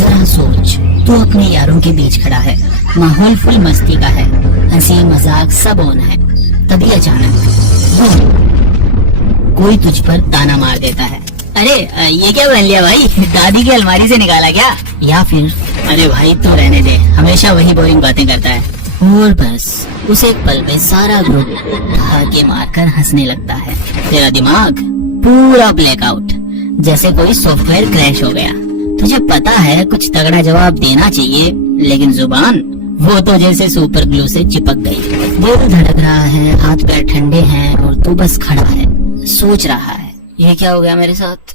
जरा सोच, तू अपने यारों के बीच खड़ा है, माहौल फुल मस्ती का है, हंसी मजाक सब ऑन है। तभी अचानक कोई तुझ पर ताना मार देता है। अरे ये क्या पहन लिया भाई, दादी की अलमारी से निकाला क्या? या फिर अरे भाई तू रहने दे, हमेशा वही बोरिंग बातें करता है। और बस उस एक पल में सारा ग्रुप ठहाके मारकर हंसने लगता है। तेरा दिमाग पूरा ब्लैकआउट, जैसे कोई सॉफ्टवेयर क्रैश हो गया। तुझे पता है कुछ तगड़ा जवाब देना चाहिए, लेकिन जुबान वो तो जैसे सुपर ग्लू से चिपक गई। दिल धड़क रहा है, हाथ पैर ठंडे हैं और तू बस खड़ा है, सोच रहा है ये क्या हो गया मेरे साथ।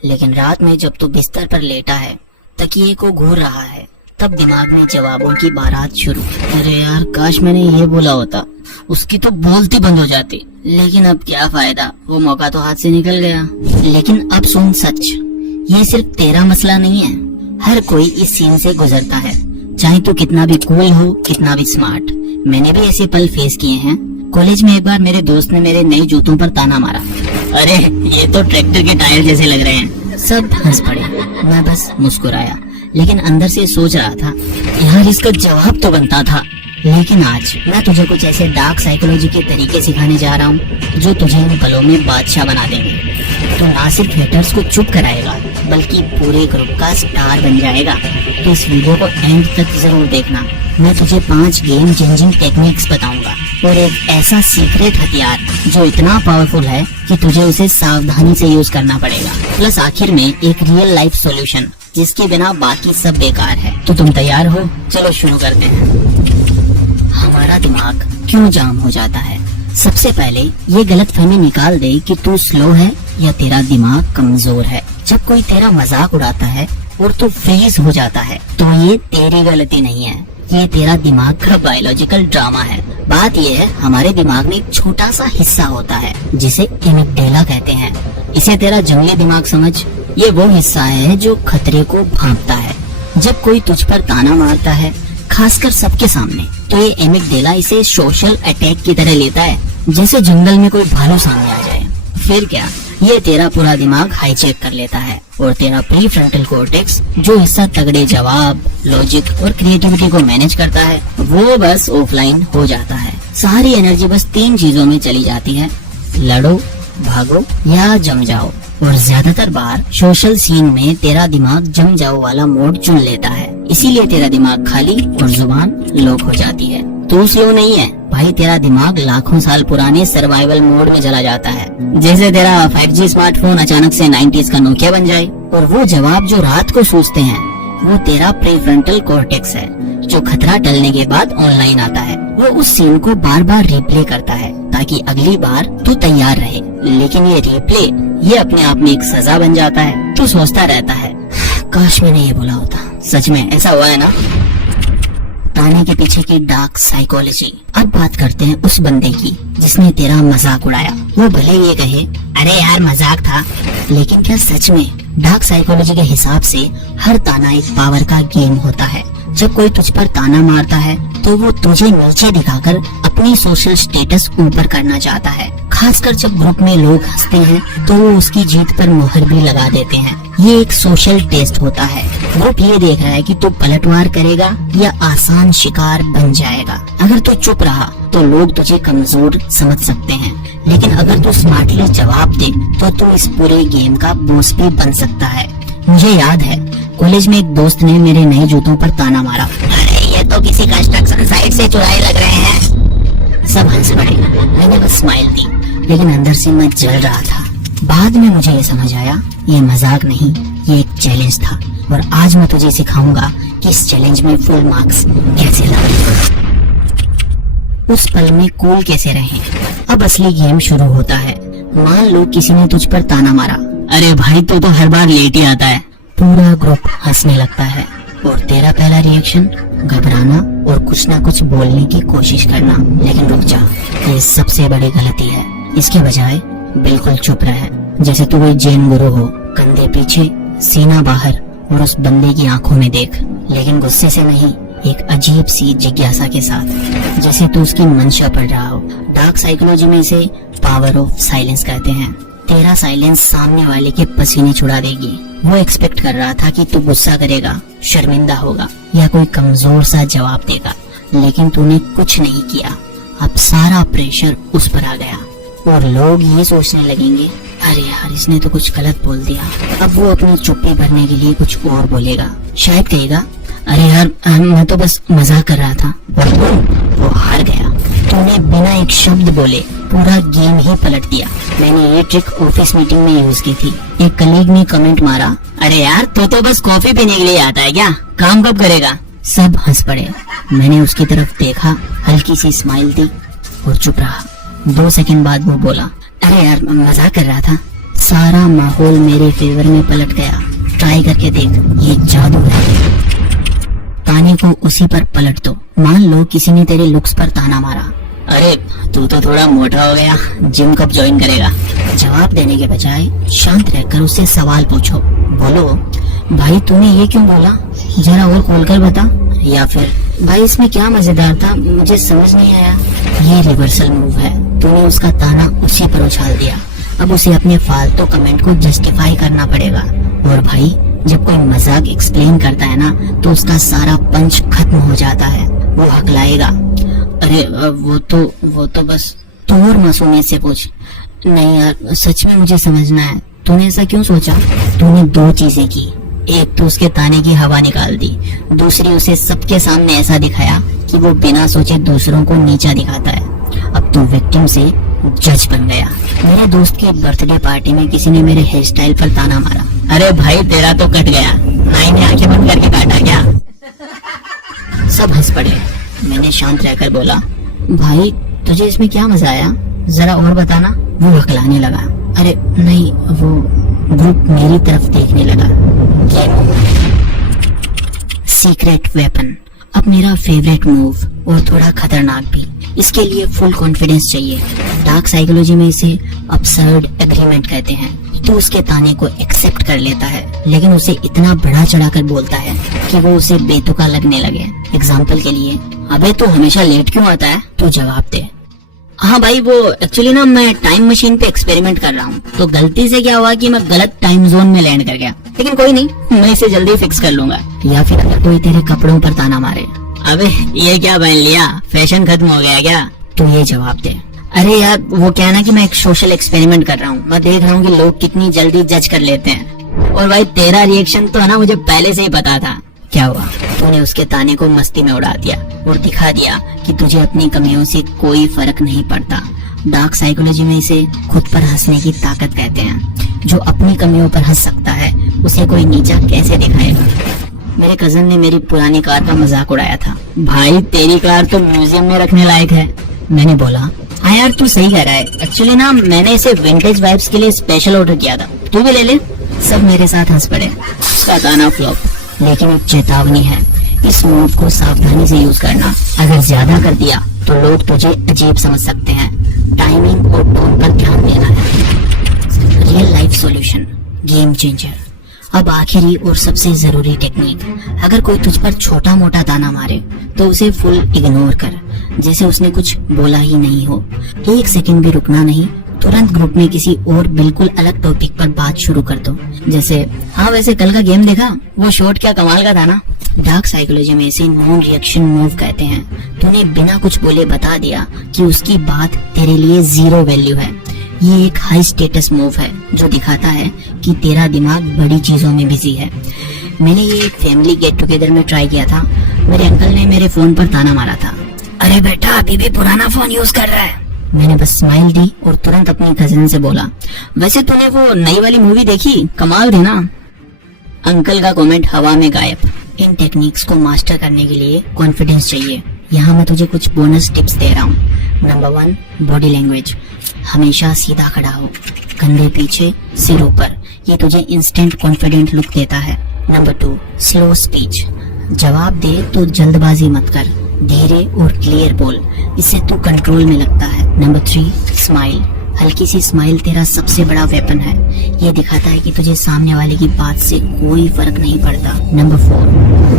लेकिन रात में जब तू बिस्तर पर लेटा है, तकिए को घूर रहा है, तब दिमाग में जवाबों की बारात शुरू। अरे यार काश मैंने ये बोला होता, उसकी तो बोलती बंद हो जाती। लेकिन अब क्या फायदा, वो मौका तो हाथ से निकल गया। लेकिन अब सुन सच, ये सिर्फ तेरा मसला नहीं है, हर कोई इस सीन से गुजरता है। चाहे तू कितना भी कूल हो, कितना भी स्मार्ट। मैंने भी ऐसे पल फेस किए हैं। कॉलेज में एक बार मेरे दोस्त ने मेरे नए जूतों पर ताना मारा। अरे ये तो ट्रैक्टर के टायर जैसे लग रहे हैं। सब हंस पड़े, मैं बस मुस्कुराया, लेकिन अंदर से सोच रहा था यार इसका जवाब तो बनता था। लेकिन आज मैं तुझे कुछ ऐसे डार्क साइकोलॉजी के तरीके सिखाने जा रहा हूँ जो तुझे इन पलों में बादशाह बना देंगे। तो ना सिर्फ हेटर्स को चुप कराएगा, बल्कि पूरे ग्रुप का स्टार बन जाएगा। तो इस वीडियो को एंड तक जरूर देखना। मैं तुझे 5 गेम चेंजिंग टेक्निक्स बताऊंगा और एक ऐसा सीक्रेट हथियार जो इतना पावरफुल है कि तुझे उसे सावधानी से यूज करना पड़ेगा। प्लस आखिर में एक रियल लाइफ सॉल्यूशन जिसके बिना बाकी सब बेकार है। तो तुम तैयार हो? चलो शुरू करते हैं। हमारा दिमाग क्यों जाम हो जाता है? सबसे पहले ये गलतफहमी निकाल दे कि तू स्लो है या तेरा दिमाग कमजोर है। जब कोई तेरा मजाक उड़ाता है और तू फ्रीज हो जाता है, तो ये तेरी गलती नहीं है, ये तेरा दिमाग का बायोलॉजिकल ड्रामा है। बात ये है, हमारे दिमाग में एक छोटा सा हिस्सा होता है जिसे एमिगडाला कहते हैं। इसे तेरा जंगली दिमाग समझ। ये वो हिस्सा है जो खतरे को भांपता है। जब कोई तुझ पर ताना मारता है, खासकर सबके सामने, तो ये एमिगडाला इसे सोशल अटैक की तरह लेता है, जैसे जंगल में कोई भालू सामने आ जाए। फिर क्या, ये तेरा पूरा दिमाग हाईजैक कर लेता है और तेरा प्रीफ्रंटल कॉर्टेक्स, जो हिस्सा तगड़े जवाब, लॉजिक और क्रिएटिविटी को मैनेज करता है, वो बस ऑफलाइन हो जाता है। सारी एनर्जी बस 3 चीजों में चली जाती है, लड़ो, भागो या जम जाओ। और ज्यादातर बार सोशल सीन में तेरा दिमाग जम जाओ वाला मोड चुन लेता है। इसीलिए तेरा दिमाग खाली और जुबान लॉक हो जाती है। तू स्लो नहीं है भाई, तेरा दिमाग लाखों साल पुराने सर्वाइवल मोड में चला जाता है। जैसे तेरा 5G स्मार्टफोन अचानक से 90s का नोकिया बन जाए। और वो जवाब जो रात को सूझते हैं, वो तेरा प्रीफ्रंटल कॉर्टेक्स है, जो खतरा टलने के बाद ऑनलाइन आता है। वो उस सीन को बार बार रिप्ले करता है ताकि अगली बार तू तैयार रहे। लेकिन ये रिप्ले, ये अपने आप में एक सजा बन जाता है। तू सोचता रहता है काश मैंने ये बोला होता। सच में ऐसा हुआ है ना? ताने के पीछे की डार्क साइकोलॉजी। अब बात करते हैं उस बंदे की जिसने तेरा मजाक उड़ाया। वो भले ये कहे अरे यार मजाक था, लेकिन क्या सच में? डार्क साइकोलॉजी के हिसाब से हर ताना एक पावर का गेम होता है। जब कोई तुझ पर ताना मारता है, तो वो तुझे नीचे दिखाकर अपनी सोशल स्टेटस ऊपर करना चाहता है। खासकर जब ग्रुप में लोग हंसते हैं, तो वो उसकी जीत पर मुहर भी लगा देते हैं। ये एक सोशल टेस्ट होता है। ग्रुप ये देख रहा है कि तू पलटवार करेगा या आसान शिकार बन जाएगा। अगर तू चुप रहा तो लोग तुझे कमजोर समझ सकते हैं, लेकिन अगर तू स्मार्टली जवाब दे तो तू इस पूरे गेम का बॉस भी बन सकता है। मुझे याद है कॉलेज में एक दोस्त ने मेरे नए जूतों पर ताना मारा। अरे ये तो किसी कंस्ट्रक्शन साइट से चुराए लग रहे हैं। सब हंस पड़े, मैंने बस स्माइल दी, लेकिन अंदर से मैं जल रहा था। बाद में मुझे ये समझ आया, ये मजाक नहीं, ये एक चैलेंज था। और आज मैं तुझे सिखाऊंगा कि इस चैलेंज में फुल मार्क्स कैसे लाए, उस पल में कूल कैसे रहें। अब असली गेम शुरू होता है। मान लो किसी ने तुझ पर ताना मारा। अरे भाई तू तो हर बार लेट ही आता है। पूरा ग्रुप हंसने लगता है और तेरा पहला रिएक्शन घबराना और कुछ ना कुछ बोलने की कोशिश करना। लेकिन रुक जा, ये सबसे बड़ी गलती है। इसके बजाय बिल्कुल चुप रहे, जैसे तू कोई जैन गुरु हो। कंधे पीछे, सीना बाहर और उस बंदे की आंखों में देख, लेकिन गुस्से से नहीं, एक अजीब सी जिज्ञासा के साथ, जैसे तू उसकी मंशा पढ़ रहा हो। डार्क साइकोलॉजी में इसे पावर ऑफ साइलेंस कहते हैं। तेरा साइलेंस सामने वाले के पसीने छुड़ा देगी। वो एक्सपेक्ट कर रहा था कि तू गुस्सा करेगा, शर्मिंदा होगा या कोई कमजोर सा जवाब देगा, लेकिन तूने कुछ नहीं किया। अब सारा प्रेशर उस पर आ गया और लोग ये सोचने लगेंगे, अरे यार इसने तो कुछ गलत बोल दिया। अब वो अपनी चुप्पी भरने के लिए कुछ और बोलेगा। शायद कहेगा, अरे यार मैं तो बस मजाक कर रहा था। और वो हार गया। तूने बिना एक शब्द बोले पूरा गेम ही पलट दिया। मैंने ये ट्रिक ऑफिस मीटिंग में यूज की थी। एक कलीग ने कमेंट मारा, अरे यार तो बस कॉफी पीने के लिए आता है क्या, काम कब करेगा। सब हंस पड़े। मैंने उसकी तरफ देखा, हल्की सी स्माइल दी और चुप रहा। 2 सेकंड बाद वो बोला, अरे यार मजाक कर रहा था। सारा माहौल मेरे फेवर में पलट गया। ट्राई करके देख, ये जादू है। ताने को उसी पर पलट दो। मान लो किसी ने तेरे लुक्स पर ताना मारा, अरे तू तो थोड़ा मोटा हो गया, जिम कब ज्वाइन करेगा। जवाब देने के बजाय शांत रहकर उससे सवाल पूछो। बोलो, भाई तूने ये क्यों बोला, जरा और खोलकर बता। या फिर, भाई इसमें क्या मजेदार था, मुझे समझ नहीं आया। ये रिवर्सल मूव है। तूने उसका ताना उसी पर उछाल दिया। अब उसे अपने फालतू कमेंट को जस्टिफाई करना पड़ेगा। और भाई जब कोई मजाक एक्सप्लेन करता है ना, तो उसका सारा पंच खत्म हो जाता है। वो हकलाएगा, अरे वो तो बस। तू और मासूमियत से पूछ, नहीं यार सच में मुझे समझना है, तूने ऐसा क्यों सोचा। तूने 2 चीजें की। एक तो उसके ताने की हवा निकाल दी, दूसरी उसे सबके सामने ऐसा दिखाया कि वो बिना सोचे दूसरों को नीचा दिखाता है। अब तू विक्टिम से जज बन गया। मेरे दोस्त की बर्थडे पार्टी में किसी ने मेरे हेयर स्टाइल पर ताना मारा, अरे भाई तेरा तो कट गया, नाई ने आंखें बंद करके काटा क्या। सब हंस पड़े। मैंने शांत रहकर बोला, भाई तुझे इसमें क्या मजा आया, जरा और बताना। वो हकलाने लगा, अरे नहीं, वो ग्रुप मेरी तरफ देखने लगा। सीक्रेट वेपन, अब मेरा फेवरेट मूव और थोड़ा खतरनाक भी। इसके लिए फुल कॉन्फिडेंस चाहिए। डार्क साइकोलॉजी में इसे अब्सर्ड एग्रीमेंट कहते हैं। तो उसके ताने को एक्सेप्ट कर लेता है, लेकिन उसे इतना बढ़ा चढ़ाकर बोलता है कि वो उसे बेतुका लगने लगे। एग्जाम्पल के लिए, अबे तू हमेशा लेट क्यों आता है, तू जवाब दे। हाँ भाई वो एक्चुअली ना मैं टाइम मशीन पे एक्सपेरिमेंट कर रहा हूँ, तो गलती से क्या हुआ कि मैं गलत टाइम जोन में लैंड कर गया, लेकिन कोई नहीं, मैं इसे जल्दी फिक्स कर लूंगा। या फिर अगर कोई तेरे कपड़ों पर ताना मारे, अबे ये क्या पहन लिया, फैशन खत्म हो गया क्या, तो ये जवाब दे, अरे यार वो क्या ना कि मैं एक सोशल एक्सपेरिमेंट कर रहा हूँ, मैं देख रहा हूँ कि लोग कितनी जल्दी जज कर लेते हैं। और भाई तेरा रिएक्शन तो है ना मुझे पहले से ही पता था। क्या हुआ, तूने उसके ताने को मस्ती में उड़ा दिया और दिखा दिया कि तुझे अपनी कमियों से कोई फर्क नहीं पड़ता। डार्क साइकोलॉजी में इसे खुद पर हंसने की ताकत कहते हैं। जो अपनी कमियों पर हंस सकता है उसे कोई नीचा कैसे दिखाएगा। मेरे कजन ने मेरी पुरानी कार का मजाक उड़ाया था, भाई तेरी कार तो म्यूजियम में रखने लायक है। मैंने बोला, हाँ यार तू सही कह रहा है, एक्चुअली ना मैंने इसे विंटेज वाइब्स के लिए स्पेशल ऑर्डर किया था, तू भी ले ले। सब मेरे साथ हंस पड़े। उसका गाना फ्लॉप, लेकिन एक चेतावनी है, इस मूव को सावधानी से यूज करना। अगर ज्यादा कर दिया तो लोग तुझे अजीब समझ सकते हैं। टाइमिंग और टोन पर ध्यान देना है। Real life solution, game changer. अब आखिरी और सबसे जरूरी टेक्निक, अगर कोई तुझ पर छोटा मोटा ताना मारे तो उसे फुल इग्नोर कर, जैसे उसने कुछ बोला ही नहीं हो। 1 सेकंड भी रुकना नहीं, तुरंत ग्रुप में किसी और बिल्कुल अलग टॉपिक पर बात शुरू कर दो, जैसे हाँ वैसे कल का गेम देखा, वो शॉट क्या कमाल का था ना। डार्क साइकोलॉजी में इसे नॉन रिएक्शन मूव कहते हैं। तूने बिना कुछ बोले बता दिया कि उसकी बात तेरे लिए 0 वैल्यू है। ये एक हाई स्टेटस मूव है जो दिखाता है कि तेरा दिमाग बड़ी चीजों में बिजी है। मैंने ये फैमिली गेट टुगेदर में ट्राई किया था। मेरे अंकल ने मेरे फोन पर ताना मारा था, अरे बेटा अभी भी पुराना फोन यूज कर रहा है। मैंने बस स्माइल दी और तुरंत अपनी कजिन से बोला, वैसे तूने वो नई वाली मूवी देखी, कमाल थी ना। अंकल का कमेंट हवा में गायब। इन टेक्निक्स को मास्टर करने के लिए कॉन्फिडेंस चाहिए। यहाँ मैं तुझे कुछ बोनस टिप्स दे रहा हूँ। Number 1, body language. हमेशा सीधा खड़ा हो, कंधे पीछे, सिर ऊपर। ये तुझे इंस्टेंट कॉन्फिडेंट लुक देता है। Number 2, slow speech. जवाब दे तो जल्दबाजी मत कर, धीरे और क्लियर बोल, इससे तू कंट्रोल में लगता है। Number 3, smile. हल्की सी स्माइल तेरा सबसे बड़ा वेपन है। ये दिखाता है कि तुझे सामने वाले की बात से कोई फर्क नहीं पड़ता। Number 4,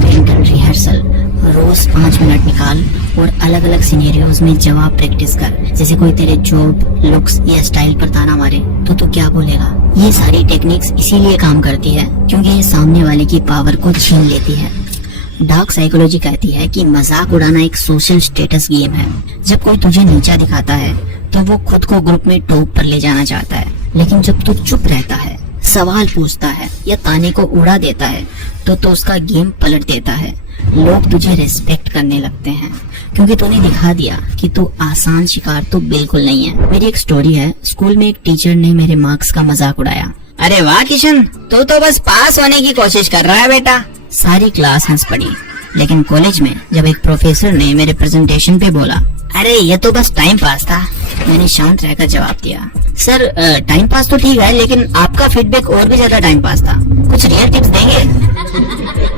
mental rehearsal. रोज 5 मिनट निकाल और अलग अलग सिनेरियोज में जवाब प्रैक्टिस कर। जैसे कोई तेरे जॉब, लुक्स या स्टाइल पर ताना मारे तो तू क्या बोलेगा। ये सारी टेक्निक्स इसीलिए काम करती है क्योंकि ये सामने वाले की पावर को छीन लेती है। डार्क साइकोलॉजी कहती है कि मजाक उड़ाना एक सोशल स्टेटस गेम है। जब कोई तुझे नीचा दिखाता है तो वो खुद को ग्रुप में टॉप पर ले जाना चाहता है, लेकिन जब तू चुप रहता है, सवाल पूछता है या ताने को उड़ा देता है तो उसका गेम पलट देता है। लोग तुझे रिस्पेक्ट करने लगते हैं क्योंकि तूने दिखा दिया कि तू आसान शिकार तो बिल्कुल नहीं है। मेरी एक स्टोरी है। स्कूल में एक टीचर ने मेरे मार्क्स का मजाक उड़ाया। अरे वाह किशन, तू तो बस पास होने की कोशिश कर रहा है बेटा। सारी क्लास हंस पड़ी। लेकिन कॉलेज में जब एक प्रोफेसर ने मेरे प्रेजेंटेशन पे बोला, अरे ये तो बस टाइम पास था, मैंने शांत रहकर जवाब दिया, सर टाइम पास तो ठीक है, लेकिन आपका फीडबैक और भी ज्यादा टाइम पास था, कुछ रियल टिप्स देंगे?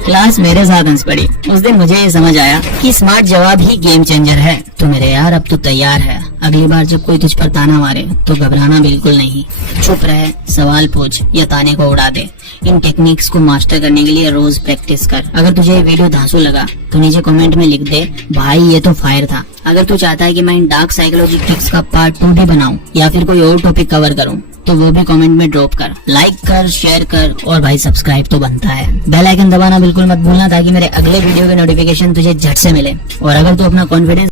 क्लास मेरे साथ हंस पड़ी। उस दिन मुझे ये समझ आया कि स्मार्ट जवाब ही गेम चेंजर है। तो मेरे यार, अब तू तैयार है? अगली बार जब कोई तुझ पर ताना मारे तो घबराना बिल्कुल नहीं। चुप रहे, सवाल पूछ या ताने को उड़ा दे। इन टेक्निक्स को मास्टर करने के लिए रोज प्रैक्टिस कर। अगर तुझे ये वीडियो धांसू लगा तो नीचे कमेंट में लिख दे, भाई ये तो फायर था। अगर तू चाहता है कि मैं इन डार्क साइकोलॉजी ट्रिक्स का पार्ट 2 भी बनाऊं या फिर कोई और टॉपिक कवर करूं, तो वो भी कमेंट में ड्रॉप कर। लाइक कर, शेयर कर और भाई सब्सक्राइब तो बनता है। बेल आइकन दबाना बिल्कुल मत भूलना ताकि मेरे अगले वीडियो के नोटिफिकेशन तुझे झट से मिले। और अगर तू अपना कॉन्फिडेंस